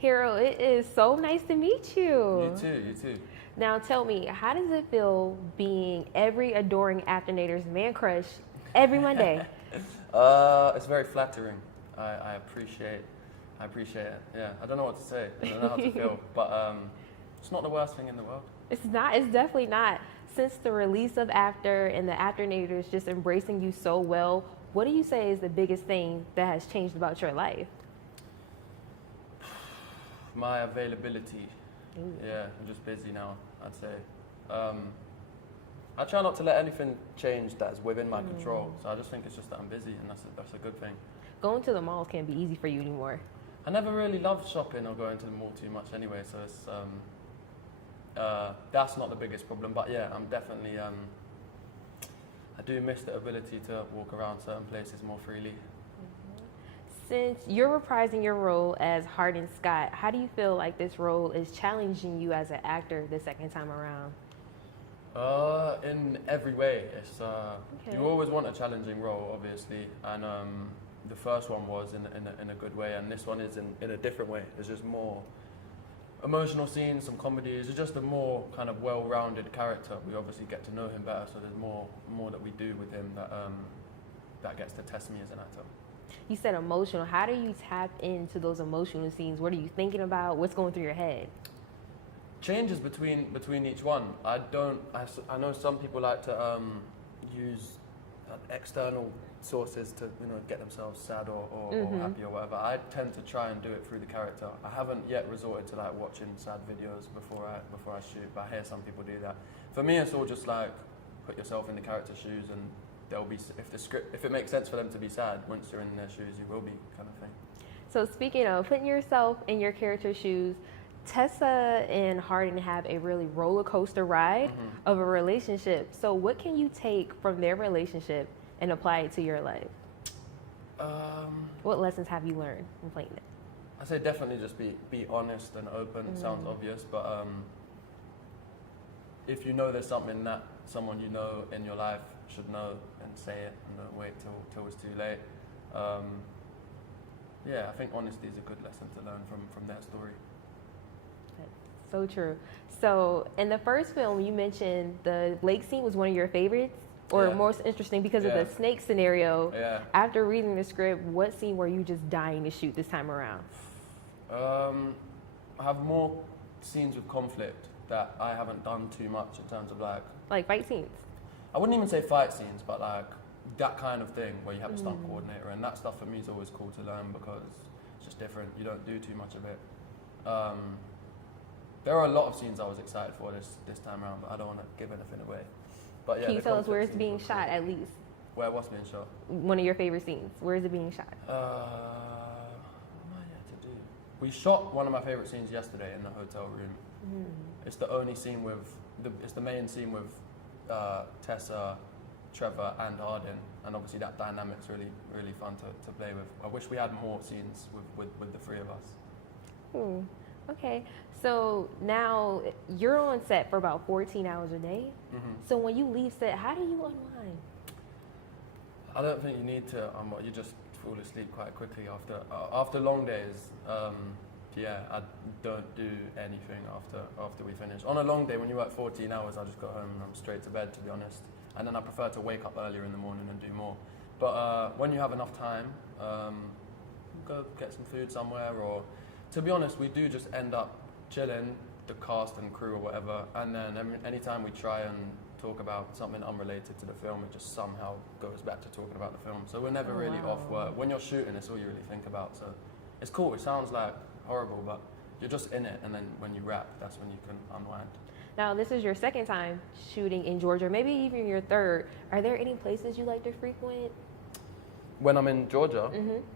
Hero, it is so nice to meet you. You too, you too. Now tell me, how does it feel being every adoring Afternator's man crush every Monday? It's very flattering. I appreciate it. Yeah, I don't know what to say. I don't know how to feel, but it's not the worst thing in the world. It's not. It's definitely not. Since the release of After and the Afternators just embracing you so well, what do you say is the biggest thing that has changed about your life? My availability. Ooh. Yeah, I'm just busy now, I'd say. I try not to let anything change that's within my control. So I just think it's just that I'm busy, and that's a good thing. Going to the malls can't be easy for you anymore. I never really loved shopping or going to the mall too much anyway, so it's that's not the biggest problem. But yeah, I'm definitely I do miss the ability to walk around certain places more freely. Since you're reprising your role as Hardin Scott, how do you feel like this role is challenging you as an actor the second time around? In every way. It's Okay. you always want a challenging role, obviously, and the first one was in a good way, and this one is in a different way. There's just more emotional scenes, some comedies. It's just a more kind of well-rounded character. We obviously get to know him better, so there's more that we do with him that gets to test me as an actor. You said emotional. How do you tap into those emotional scenes? What are you thinking about? What's going through your head? Changes between each one. I know some people like to use external sources to get themselves sad or happy or whatever. I tend to try and do it through the character. I haven't yet resorted to like watching sad videos before I shoot, but I hear some people do that. For me, it's all just like put yourself in the character's shoes, and they'll be, if it makes sense for them to be sad, once you're in their shoes, you will be, kind of thing. So speaking of putting yourself in your character's shoes, Tessa and Hardin have a really roller coaster ride of a relationship. So what can you take from their relationship and apply it to your life? What lessons have you learned from playing it? I say definitely just be honest and open. It sounds obvious, but if you know there's something that someone you know in your life should know, and say it, and don't wait till it's too late. Yeah, I think honesty is a good lesson to learn from their story. So true. So in the first film, you mentioned the lake scene was one of your favorites, or most interesting because of the snake scenario. Yeah. After reading the script, what scene were you just dying to shoot this time around? I have more scenes with conflict that I haven't done too much in terms of like fight scenes. I wouldn't even say fight scenes, but like that kind of thing where you have a stunt coordinator, and that stuff for me is always cool to learn because it's just different. You don't do too much of it. There are a lot of scenes I was excited for this time around, but I don't want to give anything away. But yeah, can you tell us where it's being shot at least? Where what's being shot? One of your favorite scenes. Where is it being shot? What am I yet to do? We shot one of my favorite scenes yesterday in the hotel room. It's the only scene it's the main scene with Tessa, Trevor, and Hardin, and obviously that dynamic's really fun to play with. I wish we had more scenes with the three of us. Okay, so now you're on set for about 14 hours a day. So when you leave set, how do you unwind? I don't think you need to. You just fall asleep quite quickly after long days. Yeah, I don't do anything after we finish. On a long day, when you work 14 hours, I just go home and I'm straight to bed, to be honest. And then I prefer to wake up earlier in the morning and do more. But when you have enough time, go get some food somewhere, or to be honest, we do just end up chilling, the cast and crew or whatever, and then anytime we try and talk about something unrelated to the film, it just somehow goes back to talking about the film. So we're never really off work. When you're shooting, it's all you really think about. So it's cool. It sounds like horrible, but you're just in it, and then when you wrap, that's when you can unwind. Now, this is your second time shooting in Georgia, maybe even your third. Are there any places you like to frequent? When I'm in Georgia,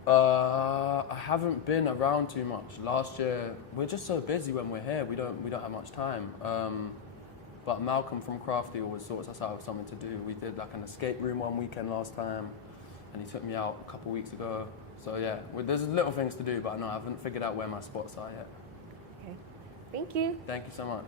I haven't been around too much. Last year, we're just so busy when we're here. We don't have much time. But Malcolm from Crafty always sorts us out with something to do. We did like an escape room one weekend last time, and he took me out a couple weeks ago. So yeah, there's little things to do, but I haven't figured out where my spots are yet. Okay, thank you. Thank you so much.